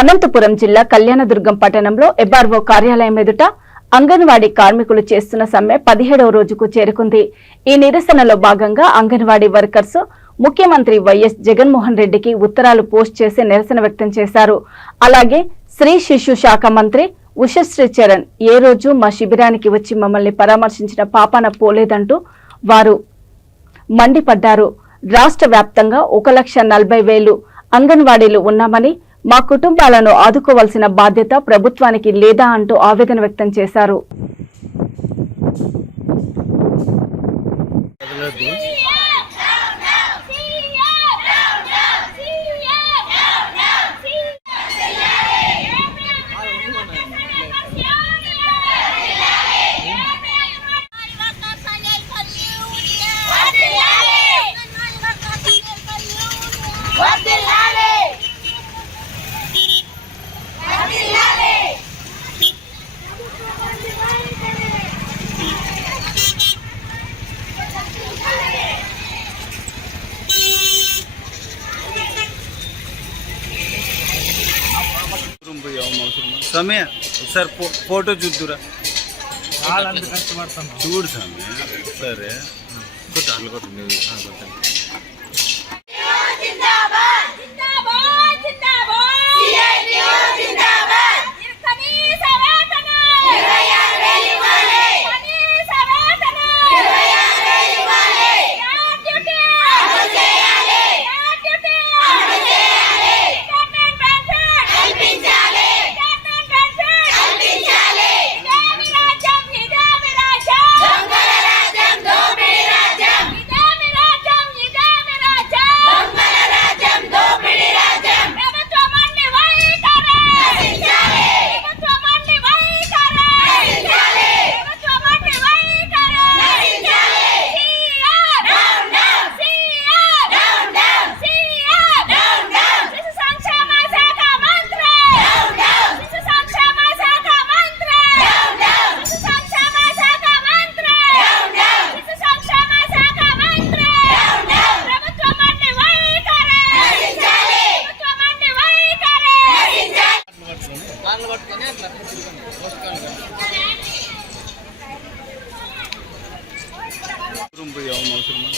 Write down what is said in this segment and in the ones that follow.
అనంతపురం జిల్లా కళ్యాణదుర్గం పట్టణంలో ఎబ్ఆర్ఓ కార్యాలయం ఎదుట అంగన్వాడీ కార్మికులు చేస్తున్న సమ్మె 17వ రోజుకు చేరుకుంది. ఈ నిరసనలో భాగంగా అంగన్వాడీ వర్కర్స్ ముఖ్యమంత్రి వైఎస్ జగన్మోహన్ రెడ్డికి ఉత్తరాలు పోస్ట్ చేసి నిరసన వ్యక్తం చేశారు. అలాగే స్త్రీ శిశు శాఖ మంత్రి ఉషశ్రీ చరణ్ ఏ రోజు మా శిబిరానికి వచ్చి మమ్మల్ని పరామర్శించిన పాపాన పోలేదంటూ వారు మండిపడ్డారు. రాష్ట్ర వ్యాప్తంగా 1,40,000 అంగన్వాడీలు ఉన్నామని, మా కుటుంబాలను ఆదుకోవాల్సిన బాధ్యత ప్రభుత్వానికి లేదా అంటూ ఆవేదన వ్యక్తం చేశారు. समय सर फोटो చూద్దురా చూడు సమయ సరే కొట్టాలి కొట్టు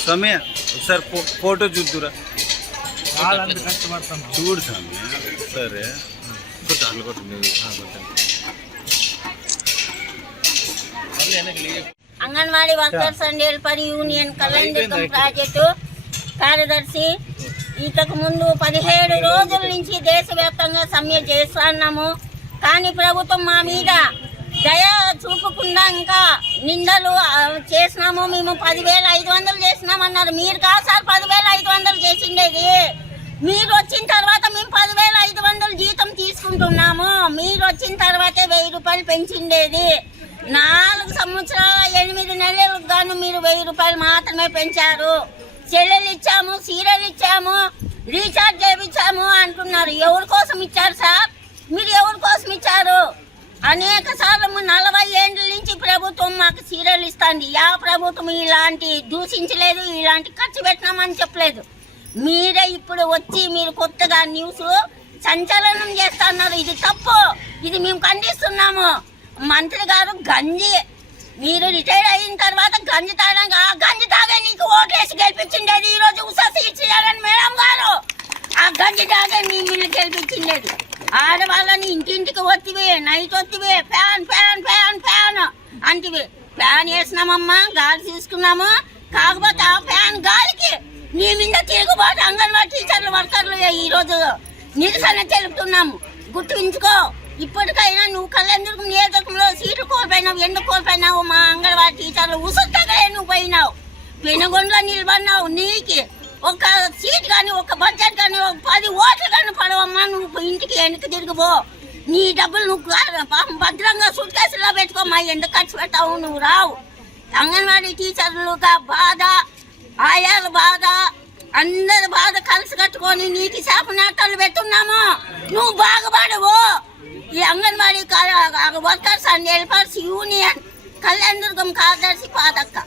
समय सर फोटो చూద్దురా చూడు సమయ సరే కొట్టాలి కొట్టు anganwadi workers and helper union Kalyanadurgam project కార్యదర్శి. ఇంతకు ముందు 17 రోజుల నుంచి దేశవ్యాప్తంగా సమ్మె చేస్తున్నాము. కానీ ప్రభుత్వం మా మీద దయ చూపకుండా ఇంకా నిందలు చేసినాము. మేము 10,500 చేసినామన్నారు. మీరు కాదు సార్ 10,500 చేసిండేది. మీరు వచ్చిన తర్వాత మేము 10,500 జీతం తీసుకుంటున్నాము. మీరు వచ్చిన తర్వాతే 1,000 రూపాయలు పెంచిండేది. 4 సంవత్సరాల 8 నెలలకు గాను మీరు 1,000 రూపాయలు మాత్రమే పెంచారు. సెల్లెలు ఇచ్చాము, సీరియల్ ఇచ్చాము, రీఛార్జ్ చేయించాము అంటున్నారు. ఎవరి కోసం ఇచ్చారు సార్? మీరు ఎవరి కోసం ఇచ్చారు? అనేక సార్లు 40 ఏళ్ళ నుంచి ప్రభుత్వం మాకు సీరియల్ ఇస్తుంది. ప్రభుత్వం ఇలాంటి దూషించలేదు, ఇలాంటి ఖర్చు పెట్టినామని చెప్పలేదు. మీరే ఇప్పుడు వచ్చి మీరు కొత్తగా న్యూస్ సంచలనం చేస్తున్నారు. ఇది తప్పు, ఇది మేము ఖండిస్తున్నాము. మంత్రి గారు గంజి, మీరు రిటైర్ అయిన తర్వాత గంజి తాగే నీకు ఓట్లేసి గెలిపించిండేది. ఈరోజు ఉషశ్రీ చరణ్ మేడం గారు ఆ గంజి తాగే మీ మిల్లు గెలిపించిండేది. ఆడవాళ్ళని ఇంటింటికి వత్తివి, నైట్ వత్తివి, ఫ్యాన్ ఫ్యాన్ ఫ్యాన్ ఫ్యాన్ అంటివి. ఫ్యాన్ వేసినామమ్మా, గాలి తీసుకున్నాము. కాకపోతే ఆ ఫ్యాన్ గాలికి నీ మీద తిరుగుబాటు అంగన్వాడీ టీచర్లు వర్కర్లు ఈరోజు నిరసన తెలుపుతున్నాము. గుర్తుంచుకో, ఇప్పటికైనా నువ్వు కళ్యాణదుర్గం నియోజకవర్గంలో సీట్లు కోల్పోయినావు. ఎందుకు కోల్పోయినావు? మా అంగన్వాడీ టీచర్లు ఉసురుతగా నువ్వు పోయినావు, పెనుగొండలో నిలబడినావు. నీకు ఒక సీట్ కానీ, ఒక బడ్జెట్ కానీ, ఒక 10 ఓట్లు కానీ పడవమ్మా. నువ్వు ఇంటికి వెనక్కి తిరిగిపో. నీ డబ్బులు నువ్వు భద్రంగా సూట్ కేసులో పెట్టుకోమ్మా. ఎందుకు ఖర్చు పెడతావు? నువ్వు రావు. అంగన్వాడీ టీచర్లుగా బాధ, ఆయాల బాధ, అందరి బాధ కలిసి కట్టుకొని నీకు శాపనాటాలు పెట్టున్నాము. నువ్వు బాగుపడవు. ఈ anganwadi workers and helpers union Kalyanadurgam కార్యదర్శి పాదక్క.